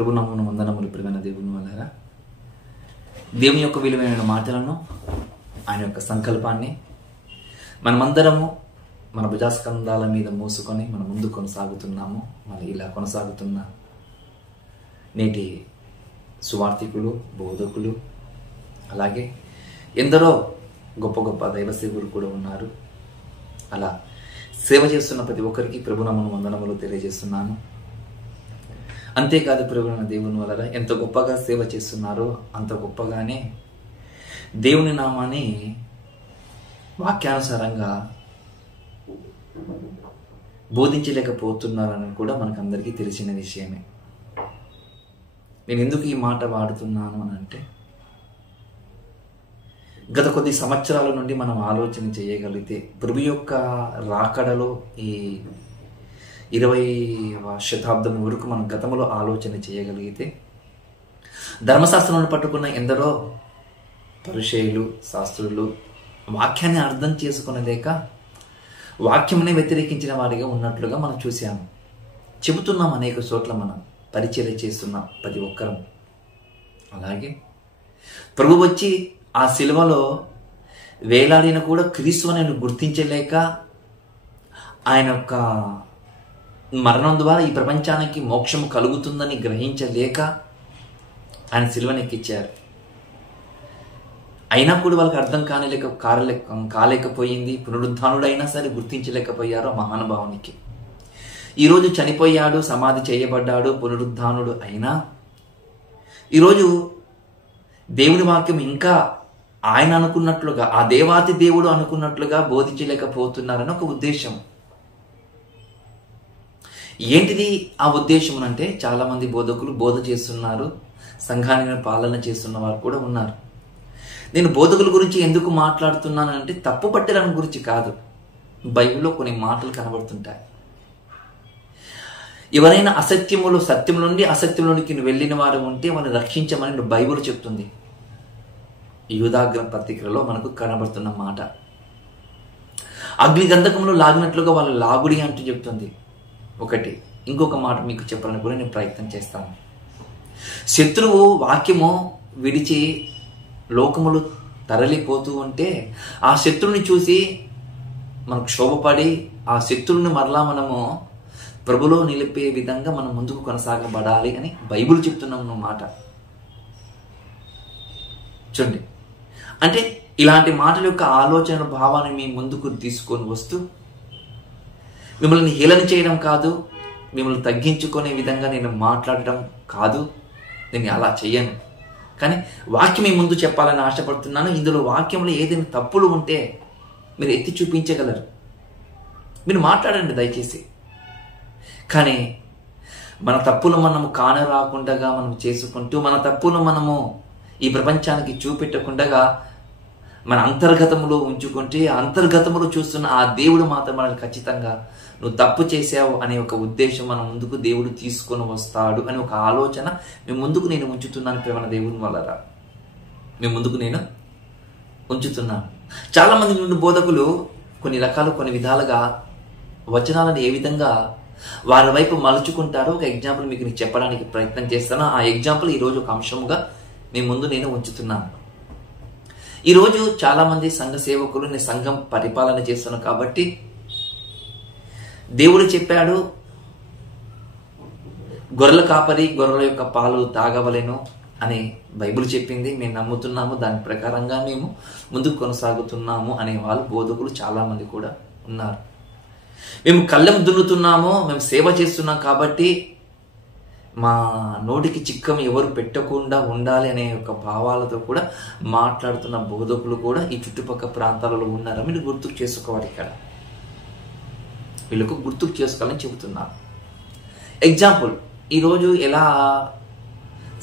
ప్రభునామమున వందనములు ప్రియమైన దేవుని వలన దేవుని యొక్క విలువైన మాటలను ఆయన యొక్క సంకల్పాన్ని మనమందరము మన భుజస్కంధాల మీద మోసుకొని మన ముందు కొనసాగుతున్నాము. మరి ఇలా కొనసాగుతున్న నేటి సువార్థికులు, బోధకులు, అలాగే ఎందరో గొప్ప గొప్ప దైవ సేవకులు కూడా ఉన్నారు. అలా సేవ చేస్తున్న ప్రతి ఒక్కరికి ప్రభునామమున వందనములు తెలియజేస్తున్నాను. అంతేకాదు ప్రభువైన దేవుని వలన ఎంత గొప్పగా సేవ చేస్తున్నారో అంత గొప్పగానే దేవుని నామాన్ని వాక్యానుసారంగా బోధించలేకపోతున్నారని కూడా మనకందరికీ తెలిసిన విషయమే. నేను ఎందుకు ఈ మాట వాడుతున్నాను అని అంటే, గత కొద్ది సంవత్సరాల నుండి మనం ఆలోచన చేయగలిగితే ప్రభు యొక్క రాకడలో ఈ 20వ శతాబ్దం వరకు మనం గతంలో ఆలోచన చేయగలిగితే ధర్మశాస్త్రాలను పట్టుకున్న ఎందరో పరిసయ్యులు, శాస్త్రులు వాక్యాన్ని అర్థం చేసుకునలేక వాక్యమునే వ్యతిరేకించిన వారిగా ఉన్నట్లుగా మనం చూసాము. చెబుతున్నాం అనేక చోట్ల, మనం పరిచర్య చేస్తున్నాం ప్రతి ఒక్కరం. అలాగే ప్రభు వచ్చి ఆ శిలువలో వేలాడిన కూడా క్రీస్తు అని గుర్తించలేక ఆయన యొక్క మరణం ద్వారా ఈ ప్రపంచానికి మోక్షము కలుగుతుందని గ్రహించలేక ఆయన సిలువనెక్కించారు. అయినా కూడా వాళ్ళకి అర్థం కాలేకపోయింది. పునరుద్ధానుడైనా సరే గుర్తించలేకపోయారు ఆ మహానుభావునికి. ఈరోజు చనిపోయాడు, సమాధి చేయబడ్డాడు, పునరుద్ధానుడు అయినా ఈరోజు దేవుని వాక్యం ఇంకా ఆయన అనుకున్నట్లుగా, ఆ దేవాతి దేవుడు అనుకున్నట్లుగా బోధించలేకపోతున్నారని ఒక ఉద్దేశం. ఏంటిది ఆ ఉద్దేశం అంటే, చాలా మంది బోధకులు బోధ చేస్తున్నారు, సంఘాన్ని పాలన చేస్తున్న వారు కూడా ఉన్నారు. నేను బోధకుల గురించి ఎందుకు మాట్లాడుతున్నానంటే తప్పు పట్టడం గురించి కాదు. బైబిల్లో కొన్ని మాటలు కనబడుతుంటాయి. ఎవరైనా అసత్యములో సత్యం నుండి అసత్యంలోనికి వెళ్ళిన వారు ఉంటే వాళ్ళని రక్షించమని బైబిల్ చెప్తుంది. యూదాగ్రం పత్రికలో మనకు కనబడుతున్న మాట. అగ్ని గంధకంలో లాగినట్లుగా వాళ్ళు లాగుడి అంటూ చెప్తుంది ఒకటి. ఇంకొక మాట మీకు చెప్పాలని కూడా నేను ప్రయత్నం చేస్తాను. శత్రువు వాక్యము విడిచి లోకములు తరలిపోతూ ఉంటే ఆ శత్రువుని చూసి మనకు క్షోభపడి ఆ శత్రువుని మరలా మనము ప్రభులో నిలిపే విధంగా మనం ముందుకు కొనసాగబడాలి అని బైబిల్ చెప్తున్నాం మాట. చూడండి, అంటే ఇలాంటి మాటల యొక్క ఆలోచన భావాన్ని మీ ముందుకు తీసుకొని వస్తూ మిమ్మల్ని హేళన చేయడం కాదు, మిమ్మల్ని తగ్గించుకునే విధంగా నేను మాట్లాడడం కాదు. నేను అలా చెయ్యను. కానీ వాక్యం మీ ముందు చెప్పాలని ఆశపడుతున్నాను. ఇందులో వాక్యంలో ఏదైనా తప్పులు ఉంటే మీరు ఎత్తి చూపించగలరు, మీరు మాట్లాడండి దయచేసి. కానీ మన తప్పులు మనము కానరాకుండా మనం చేసుకుంటూ, మన తప్పులు మనము ఈ ప్రపంచానికి చూపెట్టకుండా మన అంతర్గతంలో ఉంచుకుంటే, అంతర్గతంలో చూస్తున్న ఆ దేవుడు మాత్రం మనల్ని ఖచ్చితంగా నువ్వు తప్పు చేసావు అనే ఒక ఉద్దేశం మన ముందుకు దేవుడు తీసుకొని వస్తాడు అని ఒక ఆలోచన మీ ముందుకు నేను ఉంచుతున్నాను. ప్రేమ దేవుని వలన మీ ముందుకు నేను ఉంచుతున్నాను. చాలా మంది నుండి బోధకులు కొన్ని విధాలుగా వచనాలను ఏ విధంగా వారి వైపు మలుచుకుంటారో ఒక ఎగ్జాంపుల్ మీకు నేను చెప్పడానికి ప్రయత్నం చేస్తాను. ఆ ఎగ్జాంపుల్ ఈరోజు ఒక అంశముగా మీ ముందు నేను ఉంచుతున్నాను. ఈరోజు చాలా మంది సంఘ సేవకులు, నేను సంఘం పరిపాలన చేస్తున్నాను కాబట్టి దేవుడు చెప్పాడు, గొర్రెల కాపరి గొర్రెల యొక్క పాలు తాగవలెను అని బైబిల్ చెప్పింది. మేము నమ్ముతున్నాము, దాని ప్రకారంగా మేము ముందుకు కొనసాగుతున్నాము అనే వాళ్ళు బోధకులు చాలా మంది కూడా ఉన్నారు. మేము కళ్ళెం దున్నుతున్నాము, మేము సేవ చేస్తున్నాం కాబట్టి మా నోటికి చిక్కం ఎవరు పెట్టకుండా ఉండాలి అనే ఒక భావాలతో కూడా మాట్లాడుతున్న బోధకులు కూడా ఈ చుట్టుపక్కల ప్రాంతాలలో ఉన్నారు. మీరు గుర్తుకు చేసుకోవాలి. ఇక్కడ వీళ్ళకు గుర్తుకు చేసుకోవాలని చెబుతున్నారు. ఎగ్జాంపుల్, ఈరోజు ఎలా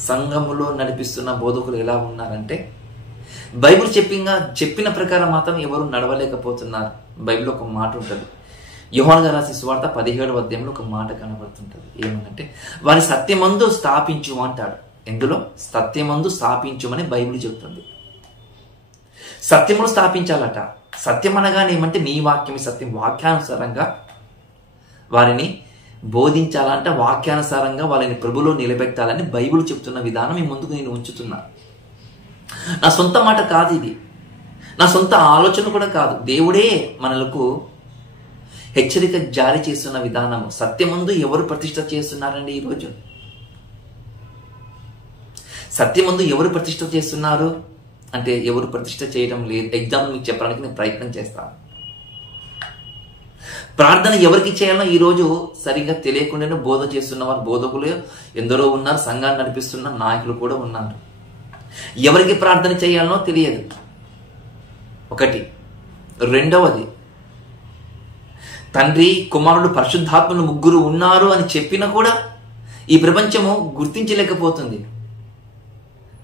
సంఘములో నడిపిస్తున్న బోధకులు ఎలా ఉన్నారంటే, బైబిల్ చెప్పిన ప్రకారం మాత్రం ఎవరు నడవలేకపోతున్నారు. బైబిల్లో ఒక మాట ఉంటుంది, యోహాను గారు రాసిన సువార్త 17వ అధ్యాయంలో ఒక మాట కనబడుతుంటది. ఏమనంటే, వారి సత్యమందు స్థాపించు అంటాడు. ఎందులో? సత్యమందు స్థాపించుమని బైబిల్ చెబుతుంది. సత్యములు స్థాపించాలట. సత్యం అనగానే ఏమంటే నీ వాక్యమే సత్యం. వాక్యానుసారంగా వారిని బోధించాలంటే వాక్యానుసారంగా వాళ్ళని ప్రభులో నిలబెట్టాలని బైబిల్ చెప్తున్న విధానం మీ ముందుకు నేను ఉంచుతున్నా. నా సొంత మాట కాదు ఇది, నా సొంత ఆలోచన కూడా కాదు. దేవుడే మనలకు హెచ్చరిక జారీ చేస్తున్న విధానం. సత్యమందు ఎవరు ప్రతిష్ట చేస్తున్నారండి ఈరోజు? సత్యమందు ఎవరు ప్రతిష్ట చేస్తున్నారు అంటే ఎవరు ప్రతిష్ట చేయడం లేదు. ఎగ్జాంపుల్ మీకు చెప్పడానికి నేను ప్రయత్నం చేస్తాను. ప్రార్థన ఎవరికి చేయాలో ఈరోజు సరిగ్గా తెలియకుండానే బోధ చేస్తున్న వారు, బోధకులు ఎందరో ఉన్నారు, సంఘాన్ని నడిపిస్తున్న నాయకులు కూడా ఉన్నారు. ఎవరికి ప్రార్థన చేయాలనో తెలియదు ఒకటి. రెండవది, తండ్రి కుమారుడు పరిశుద్ధాత్మలు ముగ్గురు ఉన్నారు అని చెప్పినా కూడా ఈ ప్రపంచము గుర్తించలేకపోతుంది.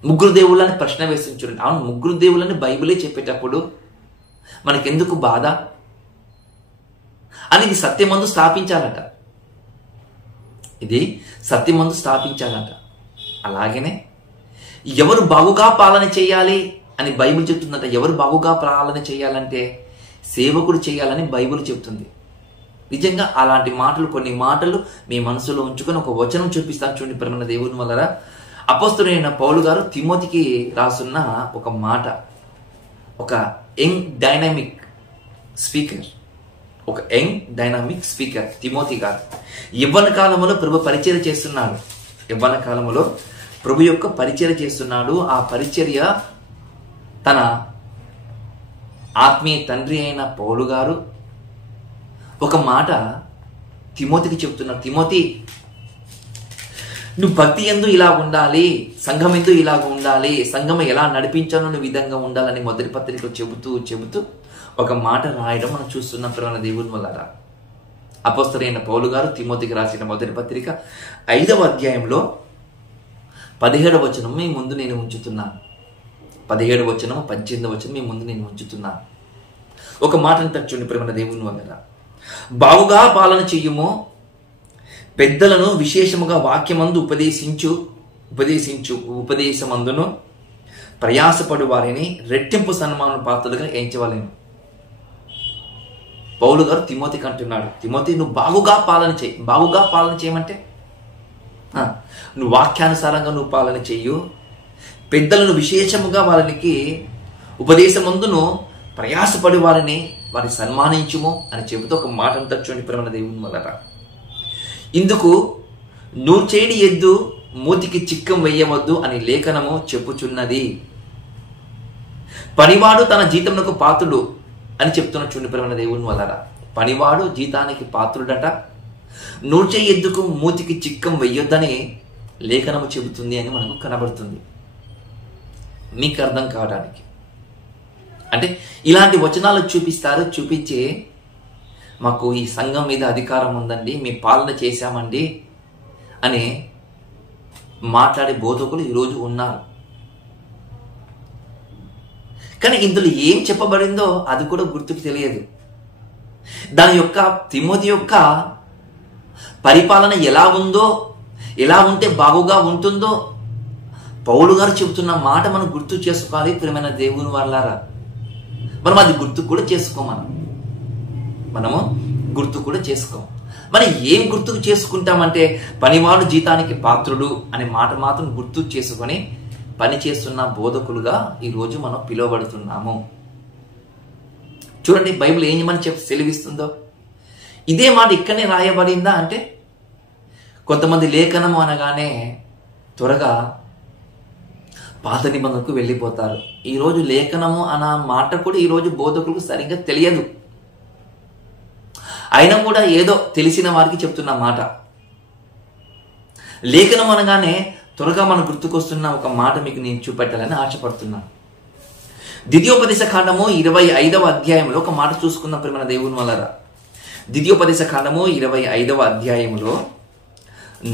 ముగ్గురు దేవుళ్ళని ప్రశ్న వేస్తుంది చూడండి. అవును, ముగ్గురు దేవుళ్ళని బైబిలే చెప్పేటప్పుడు మనకెందుకు బాధ అని ఇది సత్యమందు స్థాపించాలట. ఇది సత్యమందు స్థాపించాలట. అలాగనే ఎవరు బాగుగా పాలన చేయాలి అని బైబిల్ చెప్తుందట. ఎవరు బాగుగా పాలన చేయాలంటే సేవకుడు చేయాలని బైబిల్ చెప్తుంది. నిజంగా అలాంటి మాటలు, కొన్ని మాటలు మీ మనసులో ఉంచుకొని ఒక వచనం చూపిస్తాను చూడండి. ప్రేమ దేవుని వల్ల అపోస్తలుడైన పౌలు గారు తిమోతికి రాసున్న ఒక మాట, ఒక యంగ్ డైనామిక్ స్పీకర్, ఒక యంగ్ డైనామిక్ స్పీకర్ తిమోతి గారు యవ్వన కాలంలో ప్రభు పరిచర్య చేస్తున్నాడు. యవ్వన కాలంలో ప్రభు యొక్క పరిచర్య చేస్తున్నాడు. ఆ పరిచర్య తన ఆత్మీయ తండ్రి అయిన పౌలు గారు ఒక మాట తిమోతికి చెప్తున్నారు. తిమోతి, నువ్వు భక్తి యందు ఇలా ఉండాలి, సంఘం ఎందు ఇలాగ ఉండాలి, సంఘం ఎలా నడిపించాలన్న విధంగా ఉండాలని మొదటి పత్రికలో చెబుతూ ఒక మాట రాయడం మనం చూస్తున్నాం. ప్రేమ దేవుని వల్ల అపోస్తలుడైన పౌలు గారు తిమోతికి రాసిన మొదటి పత్రిక 5వ అధ్యాయంలో 17వ వచనం మీ ముందు నేను ఉంచుతున్నాను. 17వ వచనం 18వ వచనం మీ ముందు నేను ఉంచుతున్నాను. ఒక మాటను తచ్చుండి ప్రేమ దేవుని వల్ల, బావుగా పాలన చెయ్యుము, పెద్దలను విశేషముగా వాక్యమందు ఉపదేశమందును ప్రయాసపడు వారిని రెట్టింపు సన్మాన పాత్రలుగా ఎంచవలేను. పౌలు గారు తిమోతికి అంటున్నాడు, తిమోతి నువ్వు బాగుగా పాలన చేయి. బాగుగా పాలన చేయమంటే నువ్వు వాక్యానుసారంగా నువ్వు పాలన చెయ్యు, పెద్దలను విశేషముగా వారికి ఉపదేశమందును ప్రయాసపడి వారిని సన్మానించుము అని చెబుతూ ఒక మాటను తచ్చుండి ప్రేమ దేవుని వల్ల, ఇందుకు నూర్చేడి ఎద్దు మూతికి చిక్కం వెయ్యవద్దు అని లేఖనము చెప్పుచున్నది. పనివాడు తన జీతమునకు పాత్రుడు అని చెప్తున్న చూడండి ప్రేమ దేవుని వల్ల. పనివాడు జీతానికి పాత్రుడట. నూర్చే ఎద్దుకు మూతికి చిక్కం వెయ్యొద్దని లేఖనము చెబుతుంది అని మనకు కనబడుతుంది. మీకు అర్థం కావడానికి అంటే ఇలాంటి వచనాలు చూపించి మాకు ఈ సంఘం మీద అధికారం ఉందండి, మీ పాలన చేశామండి అని మాట్లాడే బోధకులు ఈరోజు ఉన్నారు. కానీ ఇందులో ఏం చెప్పబడిందో అది కూడా గుర్తుకు తెలియదు. దాని యొక్క తిమోతి యొక్క పరిపాలన ఎలా ఉందో, ఎలా ఉంటే బాగుగా ఉంటుందో పౌలు గారు చెబుతున్న మాట మనం గుర్తు చేసుకోవాలి. ప్రియమైన దేవుని వాళ్ళారా, మనం అది గుర్తు కూడా మనము గుర్తు కూడా చేసుకోం. మరి ఏం గుర్తుకు చేసుకుంటామంటే పనివాడు జీతానికి పాత్రుడు అనే మాట మాత్రం గుర్తు చేసుకొని పని చేస్తున్న బోధకులుగా ఈరోజు మనం పిలువబడుతున్నాము. చూడండి బైబిల్ ఏమని సెలవిస్తుందో. ఇదే మాట ఇక్కడనే రాయబడిందా అంటే కొంతమంది లేఖనము అనగానే త్వరగా పాత నిబంధనకు వెళ్ళిపోతారు. ఈరోజు లేఖనము అన్న మాట కూడా ఈరోజు బోధకులకు సరిగ్గా తెలియదు. అయినా కూడా ఏదో తెలిసిన వారికి చెప్తున్న మాట. లేఖనం అనగానే త్వరగా మన గుర్తుకొస్తున్న ఒక మాట మీకు నేను చూపెట్టాలని ఆశపడుతున్నాను. ద్వితీయోపదేశ కాండము 25వ అధ్యాయంలో ఒక మాట చూసుకున్న ప్రేమ దేవుని వల్ల. ద్వితీయోపదేశ కాండము 25వ అధ్యాయంలో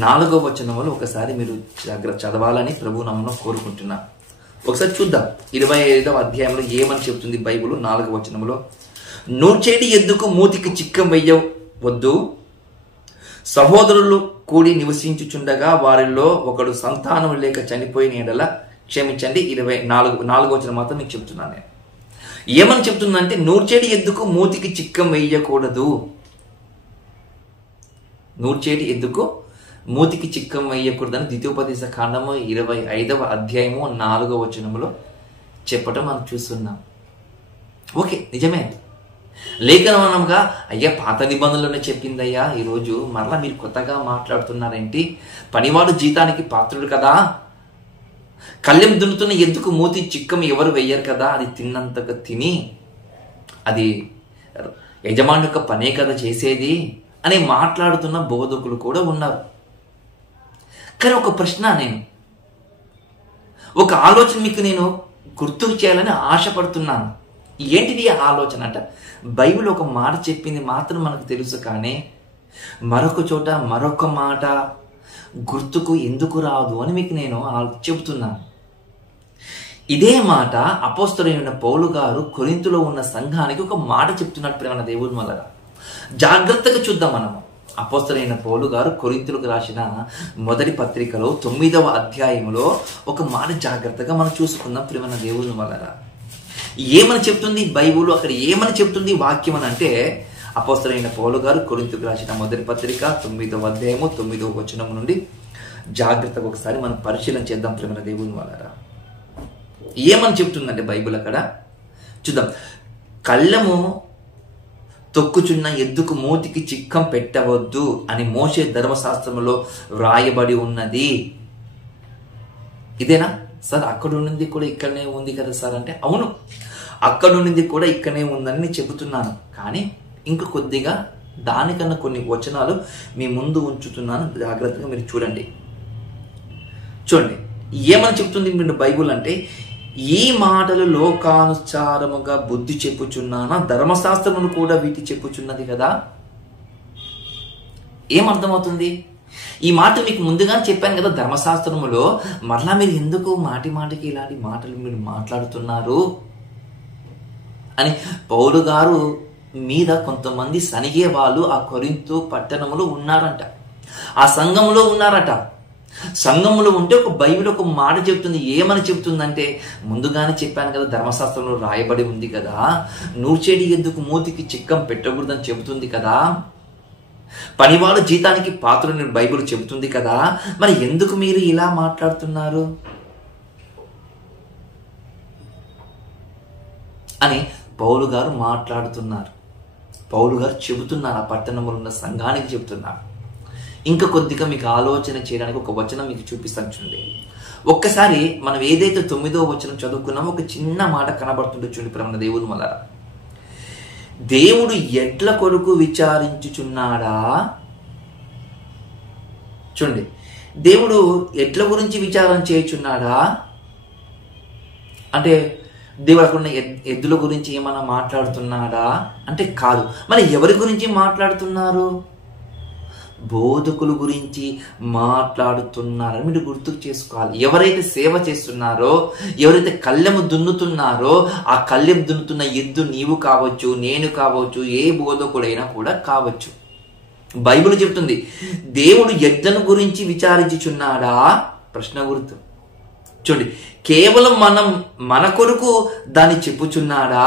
4వ వచనంలో ఒకసారి మీరు చదవాలని ప్రభు నామమున కోరుకుంటున్నా. ఒకసారి చూద్దాం 25వ అధ్యాయంలో ఏమని చెప్తుంది బైబిల్. 4వ వచనంలో, నూర్చేటి ఎద్దుకు మూతికి చిక్కం వెయ్యవద్దు, సహోదరులు కూడి నివసించుచుండగా వారిలో ఒకడు సంతానం లేక చనిపోయిన ఎడల క్షమించండి. 24వ వచనం మాత్రం మీకు చెప్తున్నాను నేను. ఏమని చెప్తుందంటే నూర్చేటి ఎద్దుకు మూతికి చిక్కం వెయ్యకూడదు. నూర్చేటి ఎద్దుకు మూతికి చిక్కం వేయకూడదని ద్వితీయోపదేశ కాండము 25వ అధ్యాయము 4వ వచనములో చెప్పటం మనం చూస్తున్నాం. ఓకే, నిజమే. లేఖనముగా అయ్యా పాత నిబంధనలోనే చెప్పిందయ్యా, ఈరోజు మరలా మీరు కొత్తగా మాట్లాడుతున్నారేంటి? పనివాడు జీతానికి పాత్రుడు కదా, కళ్ళెం దున్నుతున్న ఎద్దుకు మూతి చిక్కం ఎవరు వెయ్యరు కదా, అది తిన్నంతగా తిని అది యజమాని యొక్క పనే కదా చేసేది అని మాట్లాడుతున్న బోధకులు కూడా ఉన్నారు. కానీ ఒక ప్రశ్న, నేను ఒక ఆలోచన మీకు నేను గుర్తుకు చేయాలని ఆశపడుతున్నాను. ఏంటిది ఆ ఆలోచన అంట? బైబిల్ ఒక మాట చెప్పింది మాత్రం మనకు తెలుసు, కానీ మరొక చోట మరొక మాట గుర్తుకు ఎందుకు రాదు అని మీకు నేను చెబుతున్నాను. ఇదే మాట అపోస్తలుడైన పౌలు గారు కొరింథులో ఉన్న సంఘానికి ఒక మాట చెప్తున్నట్టు ప్రేమ దేవుని వల్ల జాగ్రత్తగా చూద్దాం. మనము అపోస్తలుడైన పౌలు గారు కొరింథులకు రాసిన మొదటి పత్రికలో 9వ అధ్యాయంలో ఒక మాట జాగ్రత్తగా మనం చూసుకుందాం ప్రేమ దేవుని వల్ల. ఏమని చెప్తుంది బైబిల్, అక్కడ ఏమని చెప్తుంది వాక్యం అని అంటే, అపోస్తలుడైన పౌలు గారు కొరింథులకు రాసిన మొదటి పత్రిక 9వ అధ్యాయము 9వ వచనం నుండి జాగ్రత్తగా ఒకసారి మనం పరిశీలన చేద్దాం ప్రేమ దేవుని వల్ల. ఏమని చెప్తుందంటే బైబిల్ అక్కడ చూద్దాం. కళ్ళము తొక్కుచున్న ఎద్దుకు మూతికి చిక్కం పెట్టవద్దు అని మోషే ధర్మశాస్త్రంలో వ్రాయబడి ఉన్నది. ఇదేనా సార్? అక్కడ ఉన్నది కూడా ఇక్కడనే ఉంది కదా సార్ అంటే, అవును, అక్కడ ఉన్నది కూడా ఇక్కడనే ఉందని నేను చెబుతున్నాను. కానీ ఇంకా కొద్దిగా దానికన్నా కొన్ని వచనాలు మీ ముందు ఉంచుతున్నాను, జాగ్రత్తగా మీరు చూడండి. ఏమని చెప్తుంది మీరు బైబుల్ అంటే, ఈ మాటలు లోకానుసారముగా బుద్ధి చెప్పుచున్నానా, ధర్మశాస్త్రమును కూడా వీటి చెప్పుచున్నది కదా. ఏమర్థమవుతుంది? ఈ మాట మీకు ముందుగా చెప్పాను కదా, ధర్మశాస్త్రములో మరలా మీరు ఎందుకు మాటి మాటికి ఇలాంటి మాటలు మీరు మాట్లాడుతున్నారు అని పౌలు గారు మీద కొంతమంది సనిగే వాళ్ళు ఆ కొరింథు పట్టణములో ఉన్నారంట, ఆ సంఘములో ఉన్నారట. సంఘములో ఉంటే ఒక బైబిల్ ఒక మాట చెప్తుంది. ఏమని చెప్తుందంటే, ముందుగానే చెప్పాను కదా, ధర్మశాస్త్రంలో రాయబడి ఉంది కదా, నూర్చేడి ఎద్దుకు మూతికి చిక్కం పెట్టకూడదని చెబుతుంది కదా, పనివాడు జీతానికి పాత్రుని బైబిల్ చెబుతుంది కదా, మరి ఎందుకు మీరు ఇలా మాట్లాడుతున్నారు అని పౌలు గారు మాట్లాడుతున్నారు. పౌలు గారు చెబుతున్నారు, ఆ పట్టణంలో ఉన్న సంఘానికి చెబుతున్నారు. ఇంకా కొద్దిగా మీకు ఆలోచన చేయడానికి ఒక వచనం మీకు చూపిస్తాను చూడండి. ఒక్కసారి మనం ఏదైతే 9వ వచనం చదువుకున్నామో ఒక చిన్న మాట కనబడుతుంటే చూడండి ప్రేమ దేవుని వల్ల. దేవుడు ఎడ్ల కొరకు విచారించుచున్నాడా? చూడండి, దేవుడు ఎడ్ల గురించి విచారం చేయుచున్నాడా అంటే, దేవుడు అక్కడున్న ఎద్దుల గురించి ఏమైనా మాట్లాడుతున్నాడా అంటే కాదు. మరి ఎవరి గురించి మాట్లాడుతున్నారు? బోధకుల గురించి మాట్లాడుతున్నారని మీరు గుర్తుకు చేసుకోవాలి. ఎవరైతే సేవ చేస్తున్నారో, ఎవరైతే కళ్ళెము దున్నుతున్నారో, ఆ కళ్ళెము దున్నుతున్న ఎద్దు నీవు కావచ్చు, నేను కావచ్చు, ఏ బోధకుడైనా కూడా కావచ్చు. బైబిల్ చెప్తుంది, దేవుడు ఎడ్లను గురించి విచారించుచున్నాడా? ప్రశ్న గుర్తు. చూడండి, కేవలం మన కొరకు దాన్ని చెప్పుచున్నాడా?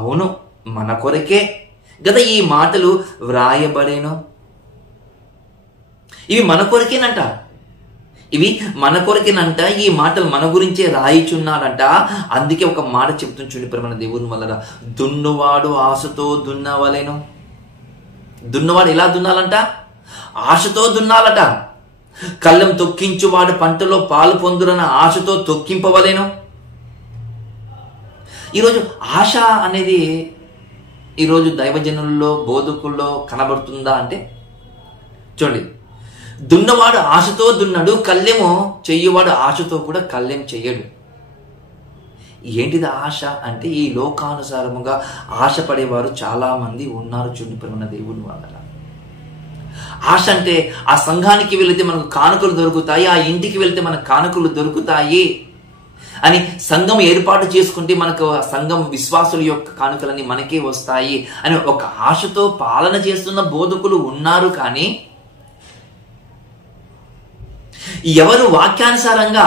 అవును, మన కొరకే కదా ఈ మాటలు వ్రాయబడేను. ఇవి మన కొరకేనంట, ఈ మాటలు మన గురించే రాయిచున్నాడంట. అందుకే ఒక మాట చెప్తుంది చూడండి ప్రేమ దేవుని వల్ల, దున్నువాడు ఆశతో దున్నవలేను. దున్నవాడు ఎలా దున్నాలంట? ఆశతో దున్నాలట. కళ్ళెం తొక్కించువాడు పంటలో పాలు పొందురన్న ఆశతో తొక్కింపవలేను. ఈరోజు ఆశ అనేది ఈరోజు దైవజనుల్లో బోధకుల్లో కనబడుతుందా అంటే, చూడండి, దున్నవాడు ఆశతో దున్నడు, కళ్ళెము చెయ్యువాడు ఆశతో కూడా కళ్ళెం చెయ్యడు. ఏంటిది ఆశ అంటే, ఈ లోకానుసారముగా ఆశపడేవారు చాలా మంది ఉన్నారు చూడండి ప్రేమ దేవుని వల్ల. ఆశ అంటే ఆ సంఘానికి వెళితే మనకు కానుకలు దొరుకుతాయి, ఆ ఇంటికి వెళితే మనకు కానుకలు దొరుకుతాయి అని సంఘం ఏర్పాటు చేసుకుంటే మనకు సంఘం విశ్వాసుల యొక్క కానుకలన్నీ మనకే వస్తాయి అని ఒక ఆశతో పాలన చేస్తున్న బోధకులు ఉన్నారు. కానీ ఎవరు వాక్యానుసారంగా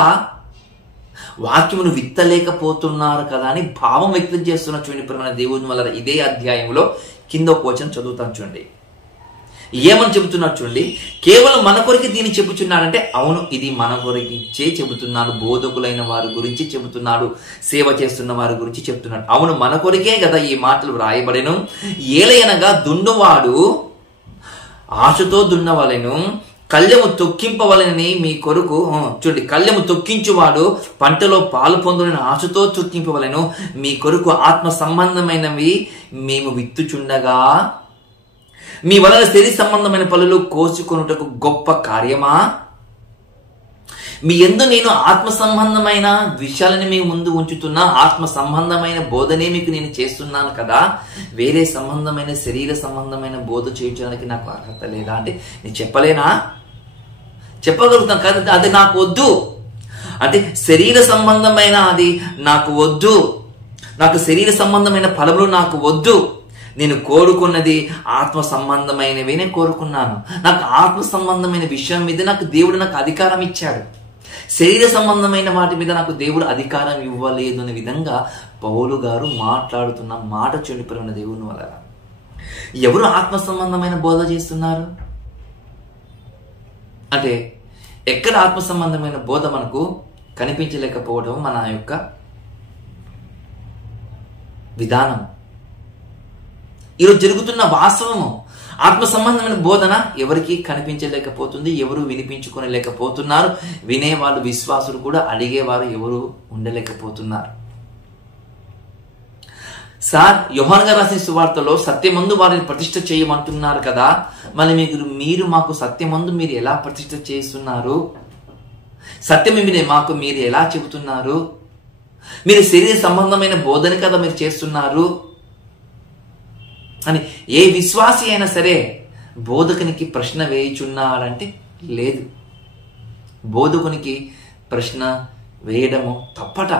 వాక్యమును విత్తలేకపోతున్నారు కదా అని భావం వ్యక్తం చేస్తున్న చూడండి ప్రేమ దేవుని వల్ల. ఇదే అధ్యాయంలో కింద ఒక వచనం చదువుతాను చూడండి. ఏమని చెబుతున్నాడు చూడండి. కేవలం మన కొరికి దీన్ని చెబుతున్నాడంటే అవును, ఇది మన కొరికిచ్చే చెబుతున్నాడు. బోధకులైన వారి గురించి చెబుతున్నాడు, సేవ చేస్తున్న వారి గురించి చెప్తున్నాడు. అవును, మన కొరికే కదా ఈ మాటలు వ్రాయబడెను. ఏలయనగా దున్నువాడు ఆశతో దున్నవలెను, కళ్యము తొక్కింపవలనని మీ కొరకు. చూడండి, కళ్యము తొక్కించువాడు పంటలో పాలు పొందులని ఆశతో తొక్కింపవలెను, మీ కొరకు ఆత్మ సంబంధమైనవి మేము విత్తుచుండగా మీ వలన శరీర సంబంధమైన పనులు కోసుకొనుటకు గొప్ప కార్యమా? మీ యందు నేను ఆత్మ సంబంధమైన విషయాలని మీ ముందు ఉంచుతున్నా, ఆత్మ సంబంధమైన బోధనే మీకు నేను చేస్తున్నాను కదా. వేరే సంబంధమైన శరీర సంబంధమైన బోధ చేయడానికి నాకు అర్హత లేదా అంటే నేను చెప్పలేనా? చెప్పగలుగుతాను కదా. అది నాకు వద్దు అంటే శరీర సంబంధమైన అది నాకు వద్దు, నాకు శరీర సంబంధమైన ఫలములు నాకు వద్దు. నేను కోరుకున్నది ఆత్మ సంబంధమైనవినే కోరుకున్నాను. నాకు ఆత్మ సంబంధమైన విషయం మీద నాకు దేవుడు నాకు అధికారం ఇచ్చాడు. శరీర సంబంధమైన వాటి మీద నాకు దేవుడు అధికారం ఇవ్వలేదు అనే విధంగా పౌలు గారు మాట్లాడుతున్న మాట చెండిపోయిన దేవుని వల్ల. ఎవరు ఆత్మ సంబంధమైన బోధ చేస్తున్నారు అంటే ఎక్కడ ఆత్మ సంబంధమైన బోధ మనకు కనిపించలేకపోవడం మన యొక్క విధానం. ఈరోజు జరుగుతున్న వాస్తవము ఆత్మ సంబంధమైన బోధన ఎవరికి కనిపించలేకపోతుంది, ఎవరు వినిపించుకోలేకపోతున్నారు. వినేవాళ్ళు విశ్వాసులు కూడా అడిగేవారు ఎవరు ఉండలేకపోతున్నారు. సార్, యోహాను గారు రాసిన సువార్తలో సత్యమందు వారిని ప్రతిష్ఠ చేయమంటున్నారు కదా, మరి మీరు మాకు సత్యమందు మీరు ఎలా ప్రతిష్ఠ చేస్తున్నారు? సత్యం మాకు మీరు ఎలా చెబుతున్నారు? మీరు శరీర సంబంధమైన బోధన కదా మీరు చేస్తున్నారు అని ఏ విశ్వాసి అయినా సరే బోధకునికి ప్రశ్న వేయుచున్నాడంటే లేదు. బోధకునికి ప్రశ్న వేయడము తప్పట.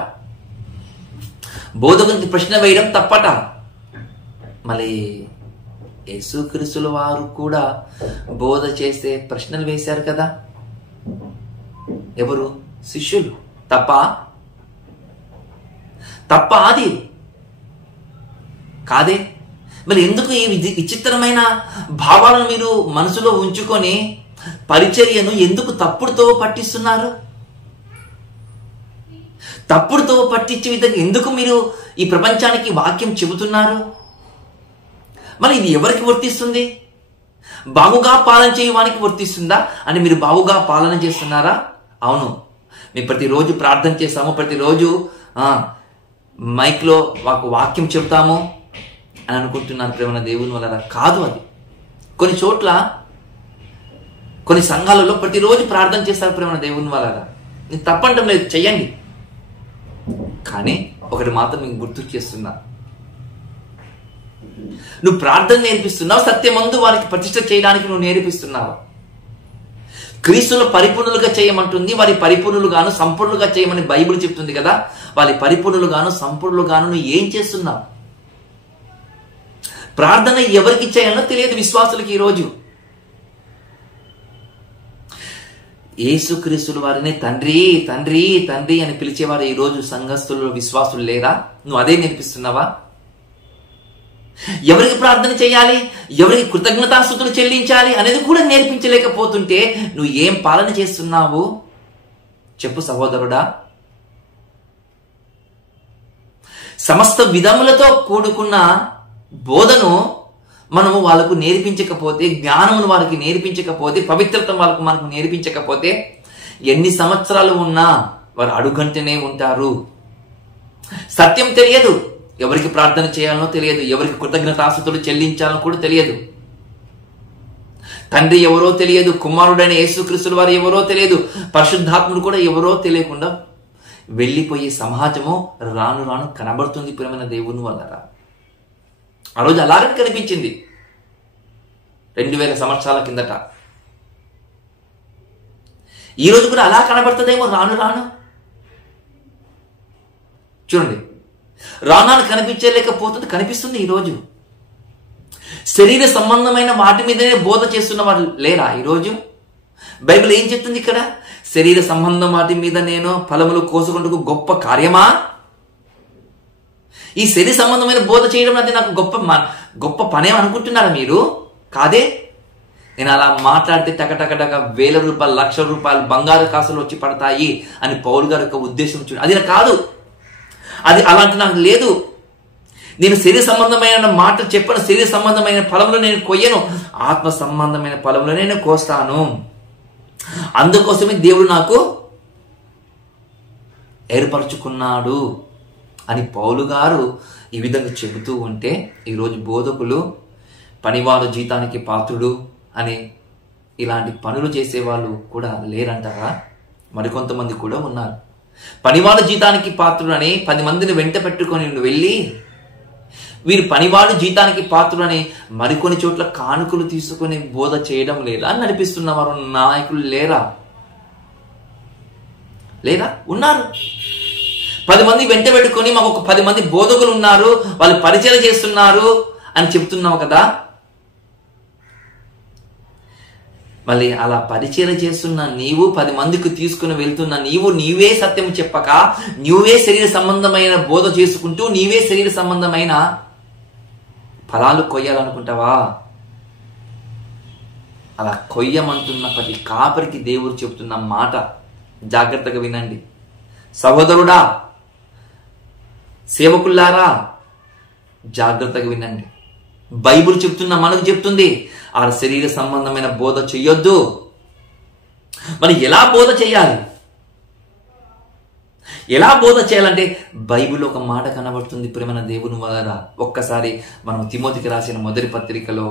బోధకునికి ప్రశ్న వేయడం తప్పట. మళ్ళీ యేసుక్రీస్తుల వారు కూడా బోధ చేసే ప్రశ్నలు వేశారు కదా. ఎవరు? శిష్యులు. తప్ప అది కాదే. మరి ఎందుకు ఈ విచిత్రమైన భావాలను మీరు మనసులో ఉంచుకొని పరిచర్యను ఎందుకు తప్పుడుతో పట్టిస్తున్నారు? తప్పుడుతో పట్టించే విధంగా ఎందుకు మీరు ఈ ప్రపంచానికి వాక్యం చెబుతున్నారు? మరి ఇది ఎవరికి వర్తిస్తుంది? బాగుగా పాలన చేయడానికి వర్తిస్తుందా? అని మీరు బాగుగా పాలన చేస్తున్నారా? అవును, మేము ప్రతిరోజు ప్రార్థన చేస్తాము, ప్రతిరోజు మైక్లో వాక్యం చెబుతాము అని అనుకుంటున్నాను. ప్రేమ దేవుని వల్ల కాదు అది. కొన్ని చోట్ల కొన్ని సంఘాలలో ప్రతిరోజు ప్రార్థన చేస్తారు ప్రేమ దేవుని వల్ల. నేను తప్పంటం లేదు, చెయ్యండి. కానీ ఒకటి మాత్రం మీకు గుర్తు చేస్తున్నా, నువ్వు ప్రార్థన నేర్పిస్తున్నావు, సత్యమందు వారికి ప్రతిష్ఠ చేయడానికి నువ్వు నేర్పిస్తున్నావు. క్రీస్తులో పరిపూర్ణులుగా చేయమంటుంది, వారి పరిపూర్ణులుగాను సంపూర్ణులుగా చేయమని బైబిల్ చెప్తుంది కదా. వారి పరిపూర్ణులుగాను సంపూర్ణులుగాను నువ్వు ఏం చేస్తున్నావు? ప్రార్థన ఎవరికి చేయాలో తెలియదు విశ్వాసులకి. ఈరోజు యేసుక్రీస్తుల వారిని తండ్రి తండ్రి తండ్రి అని పిలిచేవారు ఈరోజు సంఘస్థులు విశ్వాసులు లేరా? నువ్వు అదే నేర్పిస్తున్నావా? ఎవరికి ప్రార్థన చేయాలి, ఎవరికి కృతజ్ఞతాస్తుతులు చెల్లించాలి అనేది కూడా నేర్పించలేకపోతుంటే నువ్వు ఏం పాలన చేస్తున్నావు చెప్పు సహోదరుడా. సమస్త విధములతో కూడుకున్న బోధను మనము వాళ్ళకు నేర్పించకపోతే, జ్ఞానమును వారికి నేర్పించకపోతే, పవిత్రత వాళ్ళకు మనకు నేర్పించకపోతే ఎన్ని సంవత్సరాలు ఉన్నా వారు అడుగంటనే ఉంటారు. సత్యం తెలియదు, ఎవరికి ప్రార్థన చేయాలనో తెలియదు, ఎవరికి కృతజ్ఞతాస్తుతులు చెల్లించాలనో కూడా తెలియదు. తండ్రి ఎవరో తెలియదు, కుమారుడైన యేసుక్రీస్తుల వారు ఎవరో తెలియదు, పరిశుద్ధాత్ముడు కూడా ఎవరో తెలియకుండా వెళ్ళిపోయే సమాజము రాను రాను కనబడుతుంది ప్రియమైన దేవుని వల్ల. ఆ రోజు అలాగే కనిపించింది 2000 సంవత్సరాల కిందట. ఈ రోజు కూడా అలా కనబడుతుందేమో రాను రాను. చూడండి, రానాలు కనిపించలేకపోతుంది, కనిపిస్తుంది ఈరోజు. శరీర సంబంధమైన వాటి మీదనే బోధ చేస్తున్న వారు లేరా ఈరోజు? బైబిల్ ఏం చెప్తుంది ఇక్కడ? శరీర సంబంధం వాటి మీద నేను ఫలములు కోసుకుంటూ గొప్ప కార్యమా? ఈ శరీర సంబంధమైన బోధ చేయడం అనేది నాకు గొప్ప పనే అనుకుంటున్నారా మీరు? కాదే. నేను అలా మాట్లాడితే టక వేల రూపాయలు, లక్షల రూపాయలు బంగారు కాసులు వచ్చి పడతాయి అని పౌలు గారి యొక్క ఉద్దేశం చూడండి. అది కాదు, అది అలాంటి నాకు లేదు. నేను శరీర సంబంధమైన మాటలు చెప్పను, శరీర సంబంధమైన ఫలంలో నేను కొయ్యను, ఆత్మ సంబంధమైన ఫలంలో నేను కోస్తాను. అందుకోసమే దేవుడు నాకు ఏర్పరచుకున్నాడు అని పౌలు గారు ఈ విధంగా చెబుతూ ఉంటే, ఈరోజు బోధకులు పనివారు జీతానికి పాత్రుడు అని ఇలాంటి పనులు చేసేవాళ్ళు కూడా లేరంటారా? మరికొంతమంది కూడా ఉన్నారు. పనివాడు జీతానికి పాత్రుడు అని 10 మందిని వెంట పెట్టుకొని వెళ్ళి వీరు పనివాడు జీతానికి పాత్రుడు అని మరికొన్ని చోట్ల కానుకలు తీసుకొని బోధ చేయడం లేదా అని నడిపిస్తున్న వారు నాయకులు లేరా? ఉన్నారు. 10 మంది వెంట పెట్టుకొని మాకు ఒక 10 మంది బోధకులు ఉన్నారు, వాళ్ళు పరిచయం చేస్తున్నారు అని చెప్తున్నావు కదా. మళ్ళీ అలా పరిచయం చేస్తున్న నీవు, 10 మందికి తీసుకుని వెళ్తున్న నీవే సత్యం చెప్పక, నీవే శరీర సంబంధమైన బోధ చేసుకుంటూ నీవే శరీర సంబంధమైన ఫలాలు కొయ్యాలనుకుంటావా? అలా కొయ్యమంటున్న ప్రతి కాపరికి దేవుడు చెప్తున్న మాట జాగ్రత్తగా వినండి. సహోదరుడా, సేవకుల్లారా, జాగ్రత్తగా వినండి. బైబుల్ మనకు చెప్తుంది ఆ శరీర సంబంధమైన బోధ చెయ్యొద్దు. మరి ఎలా బోధ చేయాలి? ఎలా బోధ చేయాలంటే బైబిల్ ఒక మాట కనబడుతుంది ప్రేమన దేవుని వలన. ఒక్కసారి మనం తిమోతికి రాసిన మొదటి పత్రికలో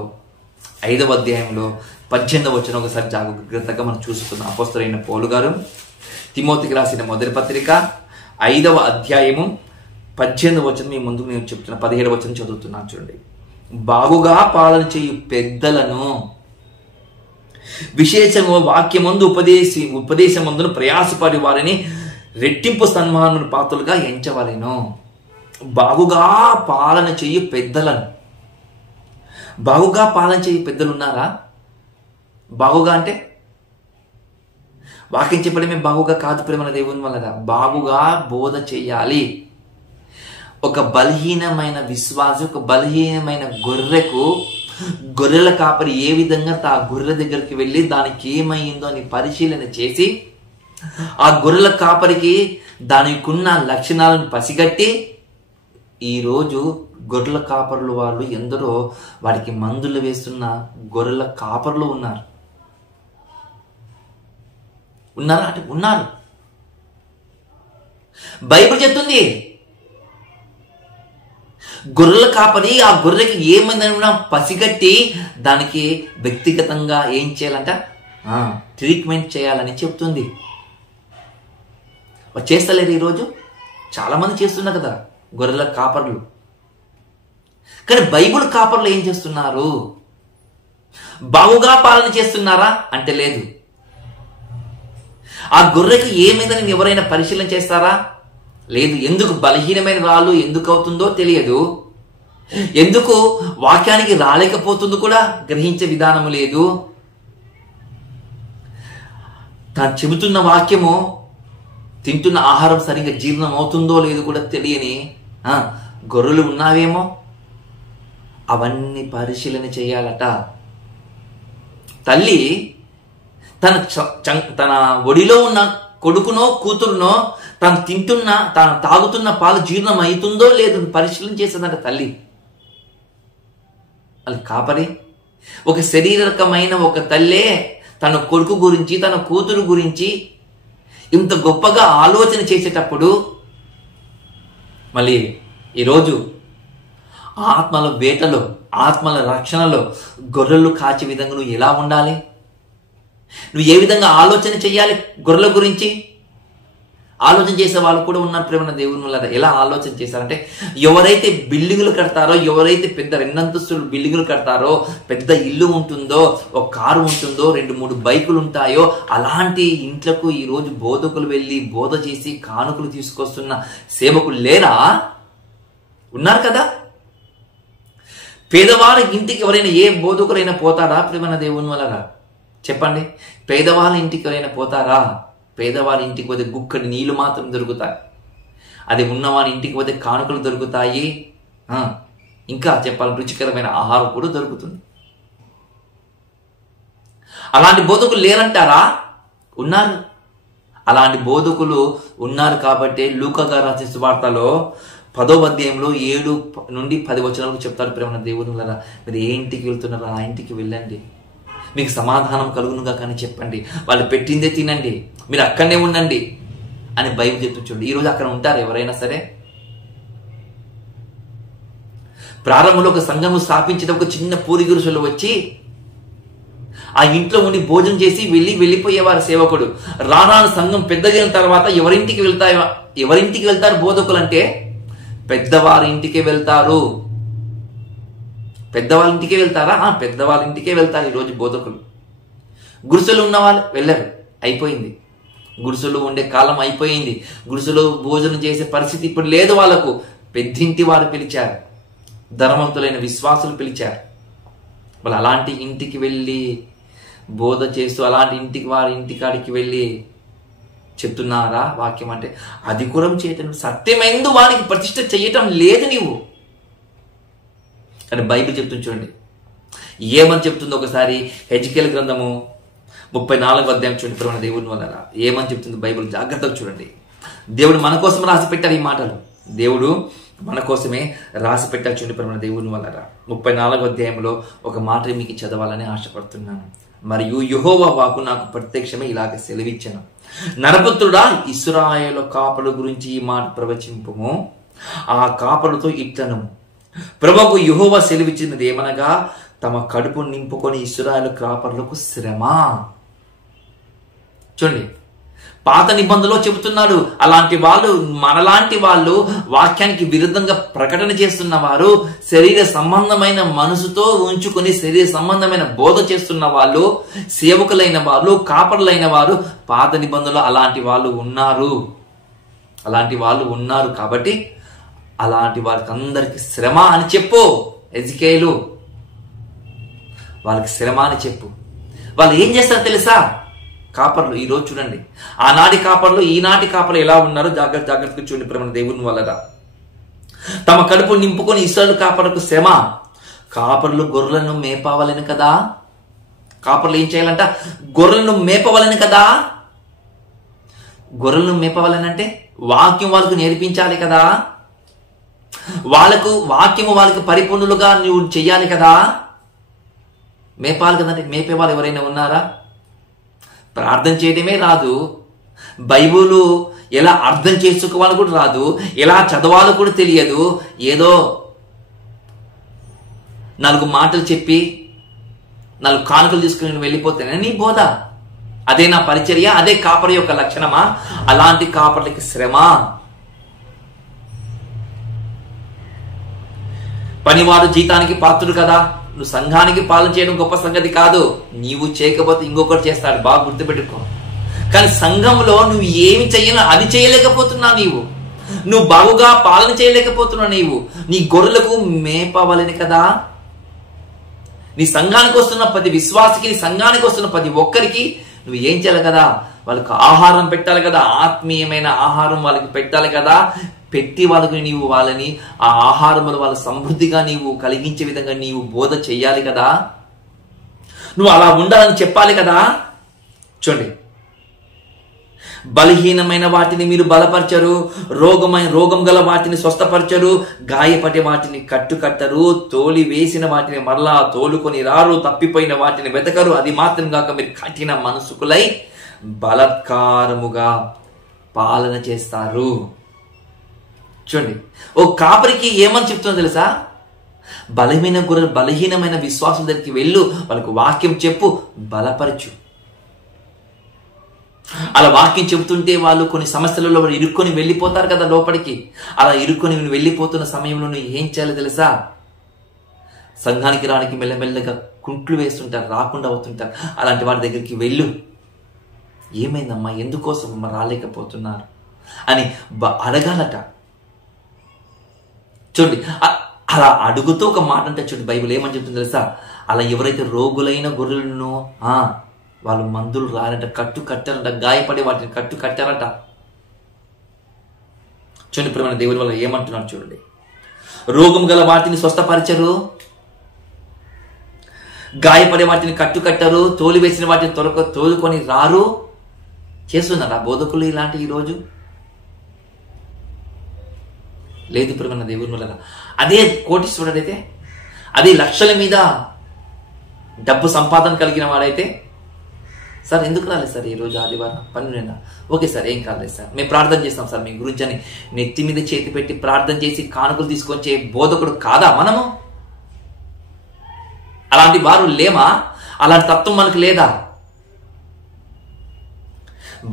5వ అధ్యాయంలో 18వ వచనం ఒకసారి జాగ్రత్తగా మనం చూసుకుందాం. అపోస్తలుడైన పౌలు గారు తిమోతికి రాసిన మొదటి పత్రిక 5వ అధ్యాయము 18వ వచనం మీ ముందుకు నేను చెప్తున్నా. 17వ వచనం చదువుతున్నాను చూడండి. బాగుగా పాలన చేయు పెద్దలను విశేషంగా వాక్యమందు ఉపదేశమందును ప్రయాసపడి వారిని రెట్టింపు సన్మాన పాత్రలుగా ఎంచవలెను. బాగుగా పాలన చేయు పెద్దలను. బాగుగా పాలన చేయు పెద్దలు ఉన్నారా? బాగుగా అంటే వాక్యం చెప్పడమే బాగుగా కాదు ప్రేమ దేవుని వల్ల. బాగుగా బోధ చేయాలి. ఒక బలహీనమైన విశ్వాసి, ఒక బలహీనమైన గొర్రెల కాపరి ఏ విధంగా ఆ గొర్రెల దగ్గరికి వెళ్ళి దానికి ఏమైందో అని పరిశీలన చేసి ఆ గొర్రెల కాపరికి దానికున్న లక్షణాలను పసిగట్టి, ఈరోజు గొర్రెల కాపరులు వాళ్ళు ఎందరో వాడికి మందులు వేస్తున్న గొర్రెల కాపరులు ఉన్నారు. అంటే ఉన్నారు. బైబిల్ చెప్తుంది గొర్రెల కాపరి ఆ గొర్రెకి ఏమైందని పసిగట్టి దానికి వ్యక్తిగతంగా ఏం చేయాలంట, ట్రీట్మెంట్ చేయాలని చెప్తుంది. చేస్తలేరు. ఈరోజు చాలా మంది చేస్తున్నారు కదా గొర్రెల కాపర్లు. కానీ బైబిల్ కాపర్లు ఏం చేస్తున్నారు? బాగుగా పాలన చేస్తున్నారా అంటే లేదు. ఆ గొర్రెకి ఏమైందని ఎవరైనా పరిశీలన చేస్తారా? లేదు. ఎందుకు బలహీనమైన రాళ్ళు ఎందుకు అవుతుందో తెలియదు. ఎందుకు వాక్యానికి రాలేకపోతుందో కూడా గ్రహించే విధానం లేదు. తాను చెబుతున్న వాక్యము తింటున్న ఆహారం సరిగ్గా జీర్ణం అవుతుందో లేదో కూడా తెలియని గొర్రెలు ఉన్నావేమో. అవన్నీ పరిశీలన చేయాలట. తల్లి తన ఒడిలో ఉన్న కొడుకునో కూతురునో తాను తాగుతున్న పాలు జీర్ణం అవుతుందో లేదో పరిశీలన చేసేదంట తల్లి. అది కాపరి. ఒక శరీరకమైన ఒక తల్లే తన కొడుకు గురించి, తన కూతురు గురించి ఇంత గొప్పగా ఆలోచన చేసేటప్పుడు, మళ్ళీ ఈరోజు ఆత్మల వేటలో, ఆత్మల రక్షణలో గొర్రెలు కాచే విధంగా నువ్వు ఎలా ఉండాలి? నువ్వు ఏ విధంగా ఆలోచన చేయాలి? గొర్రెల గురించి ఆలోచన చేసే వాళ్ళు కూడా ఉన్నారు ప్రేమ దేవుని వల్ల. ఎలా ఆలోచన చేశారంటే, ఎవరైతే బిల్డింగులు కడతారో, ఎవరైతే పెద్ద 2 అంతస్తులు బిల్డింగులు కడతారో, పెద్ద ఇల్లు ఉంటుందో, ఒక కారు ఉంటుందో, 2-3 బైకులు ఉంటాయో, అలాంటి ఇంట్లకు ఈరోజు బోధకులు వెళ్ళి బోధ చేసి కానుకలు తీసుకొస్తున్న సేవకులు లేరా? ఉన్నారు కదా. పేదవాళ్ళ ఇంటికి ఎవరైనా ఏ బోధకులైనా పోతారా ప్రేమ దేవుని వల్ల? చెప్పండి. పేదవాళ్ళ ఇంటికి ఎవరైనా పోతారా? పేదవారి ఇంటికి పోతే గుక్కడి నీళ్లు మాత్రం దొరుకుతాయి. అది ఉన్నవాని ఇంటికి పోతే కానుకలు దొరుకుతాయి. ఇంకా చెప్పాలి, రుచికరమైన ఆహారం కూడా దొరుకుతుంది. అలాంటి బోధకులు లేరంటారా? ఉన్నారు. అలాంటి బోధకులు ఉన్నారు కాబట్టి లూకా గారు రాసిన సువార్తలో 10వ అధ్యాయంలో 7 నుండి 10 వచనాలకు చెప్తారు, ప్రేమ దేవునులారా, మీరు ఏ ఇంటికి వెళ్తున్నారో ఆ ఇంటికి వెళ్ళండి, మీకు సమాధానం కలుగునుగా కానీ చెప్పండి, వాళ్ళు పెట్టిందే తినండి, మీరు అక్కడనే ఉండండి అని బైబిల్ చెప్తూ చూడండి. ఈరోజు అక్కడ ఉంటారు ఎవరైనా సరే? ప్రారంభంలో ఒక సంఘం స్థాపించిన ఒక చిన్న పూరి గురుసులు వచ్చి ఆ ఇంట్లో ఉండి భోజనం చేసి వెళ్ళిపోయేవారు సేవకుడు. రానాడు సంఘం పెద్దగిన తర్వాత ఎవరింటికి వెళ్తారు బోధకులు అంటే? పెద్దవారి ఇంటికే వెళ్తారు. పెద్దవాళ్ళ ఇంటికే వెళ్తారా? పెద్దవాళ్ళ ఇంటికే వెళ్తారు ఈరోజు బోధకులు. గుడిసెలు ఉన్న వాళ్ళు వెళ్ళరు, అయిపోయింది. గుడిసెలు ఉండే కాలం అయిపోయింది. గుడిసెలో భోజనం చేసే పరిస్థితి ఇప్పుడు లేదు వాళ్ళకు. పెద్దింటి వారు పిలిచారు, ధర్మవంతులైన విశ్వాసులు పిలిచారు. వాళ్ళు అలాంటి ఇంటికి వెళ్ళి బోధ చేస్తూ అలాంటి వారి ఇంటికాడికి వెళ్ళి చెప్తున్నారా వాక్యం అంటే? అది కూడా చేయటం సత్యమైందు వారికి ప్రతిష్ట చేయటం లేదు నీవు అని బైబిల్ చెప్తుంది. చూడండి ఏమని చెప్తుందో ఒకసారి హెజ్కేలు గ్రంథము 34వ అధ్యాయం చూడండి. ప్రేమ దేవుని వల్ల ఏమని చెప్తుంది బైబిల్ జాగ్రత్తగా చూడండి. దేవుడు మన కోసం రాసి పెట్టారు ఈ మాటలు. దేవుడు మన కోసమే రాసి పెట్టారు చూడండి. ప్రేమ దేవుని వల్ల 34వ అధ్యాయంలో ఒక మాట మీకు చదవాలని ఆశపడుతున్నాను. మరియు యెహోవా వాక్కు నాకు ప్రత్యక్షమే ఇలాగ సెలవిచ్చాను, నరపుత్రుడా, ఇశ్రాయేలు కాపరుల గురించి ఈ మాట ప్రవచింపుము. ఆ కాపరులతో ఇట్లను, ప్రభువు యెహోవా సెలవిచ్చినది ఏమనగా, తమ కడుపు నింపుకొని ఇశ్రాయేలు కాపరులకు శ్రమ. చూడండి, పాత నిబంధనలో చెబుతున్నాడు. అలాంటి వాళ్ళు, మనలాంటి వాళ్ళు, వాక్యానికి విరుద్ధంగా ప్రకటన చేస్తున్న వారు, శరీర సంబంధమైన మనసుతో ఉంచుకొని శరీర సంబంధమైన బోధ చేస్తున్న వాళ్ళు, సేవకులైన వాళ్ళు, కాపరులైన వారు పాత నిబంధనలో అలాంటి వాళ్ళు ఉన్నారు. కాబట్టి అలాంటి వారికి అందరికి శ్రమ అని చెప్పు. హెజ్కేలు వాళ్ళకి శ్రమ అని చెప్పు. వాళ్ళు ఏం చేస్తారో తెలుసా? కాపర్లు ఈరోజు చూడండి, ఆనాటి కాపర్లు ఈనాటి కాపర్లు ఎలా ఉన్నారో జాగ్రత్తగా చూడండి. ప్రేమ దేవుని వల్ల తమ కడుపు నింపుకొని ఇశ్రాయేలు కాపరులకు శ్రమ. కాపర్లు గొర్రెలను మేపవలెను కదా. కాపర్లు ఏం చేయాలంట? గొర్రెలను మేపవలెను కదా. గొర్రెలను మేపవలనంటే వాక్యం వాళ్ళకు నేర్పించాలి కదా. వాక్యము పరిపూర్ణులుగా నువ్వు చెయ్యాలి కదా. మేపాలి కదంటే మేపేవాళ్ళు ఎవరైనా ఉన్నారా? ప్రార్థన చేయడమే రాదు, బైబిల్ ఎలా అర్థం చేసుకోవాలో కూడా రాదు, ఎలా చదవాలో కూడా తెలియదు. ఏదో 4 మాటలు చెప్పి 4 కానుకలు తీసుకుని వెళ్ళిపోతానే నీ బోధ? అదే నా పరిచర్య? అదే కాపరి యొక్క లక్షణమా? అలాంటి కాపర్లకి శ్రమ. పనివాడు జీతానికి పాత్రుడు కదా. నువ్వు సంఘానికి పాలన చేయడం గొప్ప సంగతి కాదు, నీవు చేయకపోతే ఇంకొకటి చేస్తాడు, బాగా గుర్తుపెట్టుకో. కానీ సంఘంలో నువ్వు ఏమి చెయ్యాలో అది చేయలేకపోతున్నావు. నువ్వు బాగుగా పాలన చేయలేకపోతున్నావు. నీ గొర్రెలకు మేపవలని కదా. నీ సంఘానికి వస్తున్న ప్రతి విశ్వాసికి, నీ సంఘానికి వస్తున్న ప్రతి ఒక్కరికి నువ్వు ఏం చేయాలి కదా? వాళ్ళకి ఆహారం పెట్టాలి కదా, ఆత్మీయమైన ఆహారం వాళ్ళకి పెట్టాలి కదా. పెట్టి వాళ్ళని ఆ ఆహారములు వాళ్ళ సమృద్ధిగా నీవు కలిగించే విధంగా నీవు బోధ చెయ్యాలి కదా. నువ్వు అలా ఉండాలని చెప్పాలి కదా. చూడండి, బలహీనమైన వాటిని మీరు బలపరచరు, రోగం గల వాటిని స్వస్థపరచరు, గాయపడే వాటిని కట్టరు, తోలి వేసిన వాటిని మరలా తోలుకొని రారు, తప్పిపోయిన వాటిని వెతకరు. అది మాత్రం కాక మీరు కఠిన మనసుకులై బలత్కారముగా పాలన చేస్తారు. చూడండి, ఓ కాపరికి ఏమని చెప్తుందో తెలుసా? బలహీనమైన విశ్వాసం దగ్గరికి వెళ్ళు, వాళ్ళకు వాక్యం చెప్పు, బలపరచు. అలా వాక్యం చెబుతుంటే వాళ్ళు కొన్ని సమస్యలలో ఇరుక్కొని వెళ్ళిపోతారు కదా లోపలికి. అలా ఇరుక్కొని వెళ్ళిపోతున్న సమయంలో నువ్వు ఏం చేయాలో తెలుసా? సంఘానికి రానికి మెల్లమెల్లగా కుంట్లు వేస్తుంటారు, రాకుండా అవుతుంటారు. అలాంటి వారి దగ్గరికి వెళ్ళు, ఏమైందమ్మా, ఎందుకోసం రాలేకపోతున్నారు అని అడగాలట. చూడండి, అలా అడుగుతూ ఒక మాట అంటే చూడండి, బైబిల్ ఏమని చెప్తుంది తెలుసా? అలా ఎవరైతే రోగులైన గొర్రెలను వాళ్ళు మందులు రారంట, కట్టారంట, గాయపడే వాటిని కట్టారట. చూడండి ప్రేమ దేవుని వల్ల ఏమంటున్నారు చూడండి, రోగం గల వాటిని స్వస్థపరచరు, గాయపడే వాటిని కట్టుకట్టరు, తోలివేసిన వాటిని తోలుకొని రారు. చేస్తున్నారా బోధకులు ఇలాంటి ఈరోజు? లేదు ప్రియమైన దేవుని వల్ల. అదే కోటీశ్వరుడైతే, అదే లక్షల మీద డబ్బు సంపాదన కలిగిన వాడైతే, సార్ ఎందుకు రాలేదు సార్ ఈరోజు ఆదివారం పన్నెండున? ఓకే సార్, ఏం కాలేదు సార్, మేము ప్రార్థన చేస్తాం సార్ మీ గురించి అని నెత్తి మీద చేతి పెట్టి ప్రార్థన చేసి కానుకలు తీసుకొచ్చే బోధకుడు కాదా మనము? అలాంటి వారు లేమా? అలాంటి తత్వం మనకు లేదా?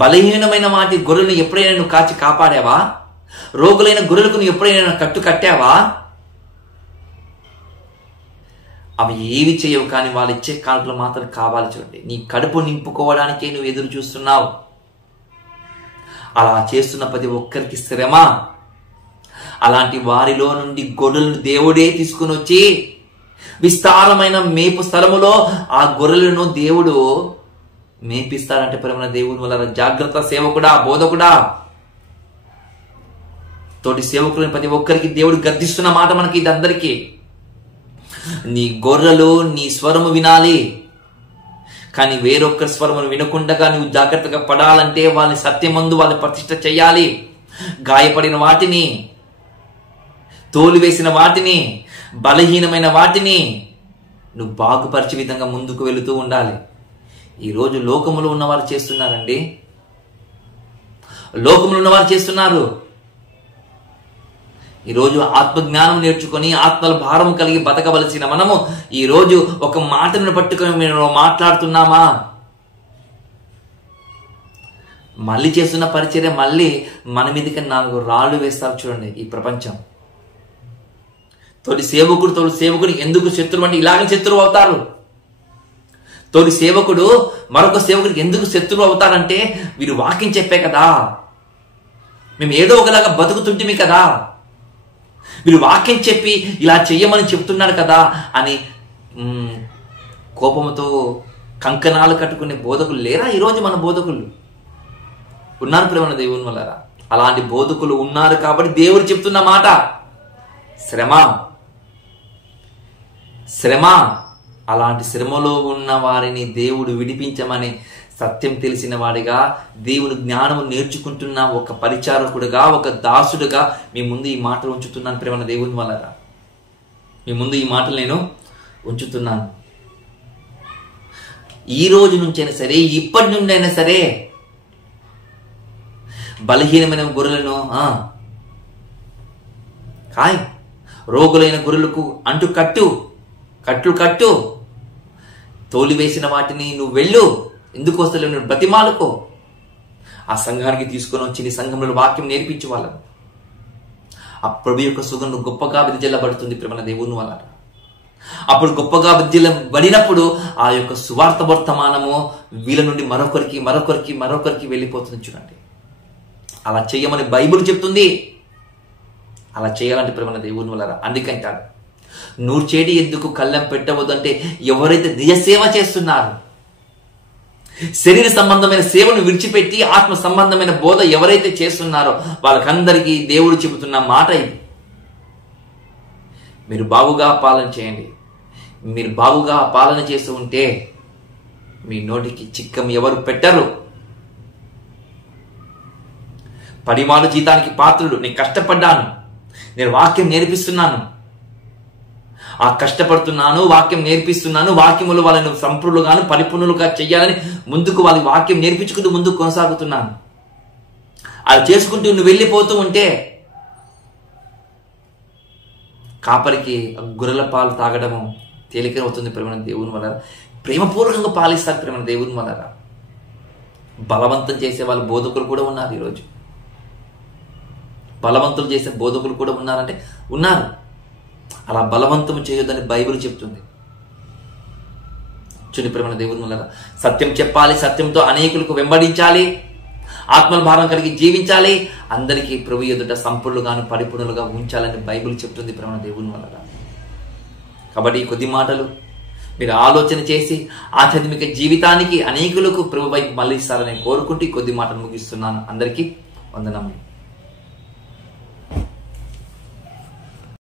బలహీనమైన వాటి గొర్రెలను ఎప్పుడైనా నువ్వు కాచి కాపాడావా? రోగులైన గొర్రెలకు నువ్వు ఎప్పుడైనా కట్టు కట్టావా? అవి ఏవి చేయవు, కానీ వాళ్ళు ఇచ్చే కానుకలు మాత్రం కావాలి. చూడండి, నీ కడుపు నింపుకోవడానికే నువ్వు ఎదురు చూస్తున్నావు. అలా చేస్తున్న ప్రతి ఒక్కరికి శ్రమ. అలాంటి వారిలో నుండి గొర్రెలను దేవుడే తీసుకుని వచ్చి విస్తారమైన మేపు స్థలములో ఆ గొర్రెలను దేవుడు మేపిస్తాడంటే ప్రేమ దేవుని వల్ల. జాగ్రత్త సేవకుడా, బోధకుడా, తోటి సేవకులను ప్రతి ఒక్కరికి దేవుడు గద్దిస్తున్న మాట మనకి ఇది అందరికీ. నీ గొర్రెలు నీ స్వరము వినాలి, కానీ వేరొక్క స్వరమును వినకుండా నువ్వు జాగ్రత్తగా పడాలంటే వాళ్ళని సత్యమందు వాళ్ళని ప్రతిష్ఠ చేయాలి. గాయపడిన వాటిని, తోలివేసిన వాటిని, బలహీనమైన వాటిని నువ్వు బాగుపరిచే విధంగా ముందుకు వెళుతూ ఉండాలి. ఈరోజు లోకములో ఉన్నవారు చేస్తున్నారండి, లోకములో ఉన్నవారు చేస్తున్నారు. ఈరోజు ఆత్మజ్ఞానం నేర్చుకొని ఆత్మల భారం కలిగి బతకవలసిన మనము ఈరోజు ఒక మాటను పట్టుకొని మేము మాట్లాడుతున్నామా? మళ్ళీ చేస్తున్న పరిచర్య మళ్ళీ మన మీదకి 4 రాళ్ళు వేస్తారు. చూడండి ఈ ప్రపంచం. తోటి సేవకుడు ఎందుకు శత్రువు అంటే ఇలాగ శత్రువు అవుతారు. తోటి సేవకుడు మరొక సేవకుడికి ఎందుకు శత్రువు అవుతారంటే, వీరు వాక్యం చెప్పే కదా, మేము ఏదో ఒకలాగా బతుకుతుంటిమి కదా, వీరు వాక్యం చెప్పి ఇలా చెయ్యమని చెప్తున్నాడు కదా అని కోపంతో కంకణాలు కట్టుకునే బోధకులు లేరా ఈరోజు? మన బోధకులు ఉన్నారు ప్రేమ దేవుని వల్ల. అలాంటి బోధకులు ఉన్నారు కాబట్టి దేవుడు చెప్తున్న మాట శ్రమ. అలాంటి శ్రమలో ఉన్న వారిని దేవుడు విడిపించమని సత్యం తెలిసిన వాడిగా, దేవుని జ్ఞానము నేర్చుకుంటున్న ఒక పరిచారకుడుగా, ఒక దాసుడుగా మీ ముందు ఈ మాటలు ఉంచుతున్నాను ప్రేమ దేవుని వల్ల. మీ ముందు ఈ మాటలు నేను ఉంచుతున్నాను. ఈ రోజు నుంచైనా సరే, ఇప్పటి నుండి అయినా సరే, బలహీనమైన గొర్రెలను రోగులైన గొర్రెలకు అంటూ కట్టు, తోలివేసిన వాటిని నువ్వు వెళ్ళు, ఎందుకు వస్తలేవు నువ్వు బతిమాలుకో. ఆ సంఘానికి తీసుకొని వచ్చి నీ సంఘంలో వాక్యం నేర్పించు వాళ్ళను. ఆ ప్రభు యొక్క సుగంధం గొప్పగా విదజల్లబడుతుంది ప్రేమ దేవుని వల్ల. అప్పుడు గొప్పగా విదజల్లబడినప్పుడు ఆ యొక్క సువార్త వర్తమానము వీళ్ళ నుండి మరొకరికి వెళ్ళిపోతుంది. చూడండి, అలా చేయమని బైబిల్ చెప్తుంది. అలా చేయాలంటే ప్రేమ దేవుని వల్ల. అందుకంటాడు, నూరు చేడి ఎందుకు కళ్ళెం పెట్టవద్దు అంటే, ఎవరైతే నిజసేవ చేస్తున్నారు, శరీర సంబంధమైన సేవను విడిచిపెట్టి ఆత్మ సంబంధమైన బోధ ఎవరైతే చేస్తున్నారో వాళ్ళకందరికీ దేవుడు చెబుతున్న మాట ఇది. మీరు బాగుగా పాలన చేయండి. మీరు బాగుగా పాలన చేస్తూ ఉంటే మీ నోటికి చిక్కం ఎవరు పెట్టరు. పడిమాలు జీతానికి పాత్రుడు. నేను కష్టపడ్డాను, నేను వాక్యం నేర్పిస్తున్నాను, ఆ కష్టపడుతున్నాను, వాక్యం నేర్పిస్తున్నాను, వాక్యములు వాళ్ళని సంపూర్ణులుగాను పరిపూర్ణులుగా చెయ్యాలని ముందుకు వాళ్ళ వాక్యం నేర్పించుకుంటూ ముందుకు కొనసాగుతున్నాను. అలా చేసుకుంటూ నువ్వు వెళ్ళిపోతూ ఉంటే కాపరికి గొర్రెల పాలు తాగడము తేలికవుతుంది ప్రేమ దేవుని వల్ల. ప్రేమపూర్వకంగా పాలిస్తారు ప్రేమ దేవుని వల్ల. బలవంతం చేసే వాళ్ళ బోధకులు కూడా ఉన్నారు ఈరోజు. బలవంతులు చేసే బోధకులు కూడా ఉన్నారంటే ఉన్నారు. అలా బలవంతం చేయొద్దని బైబిల్ చెప్తుంది. చూడండి ప్రేమ దేవుని వల్ల. సత్యం చెప్పాలి, సత్యంతో అనేకులకు వెంబడించాలి, ఆత్మల భారం కలిగి జీవించాలి, అందరికీ ప్రభు ఎదుట సంపూర్ణులుగాను పరిపూర్ణులుగా ఉంచాలని బైబిల్ చెప్తుంది ప్రేమ దేవుని వల్ల. కాబట్టి ఈ కొద్ది మాటలు మీరు ఆలోచన చేసి ఆధ్యాత్మిక జీవితానికి అనేకులకు ప్రభు వైపు మళ్ళిస్తారని కోరుకుంటూ ఈ కొద్ది మాటలు ముగిస్తున్నాను. అందరికీ వందనములు.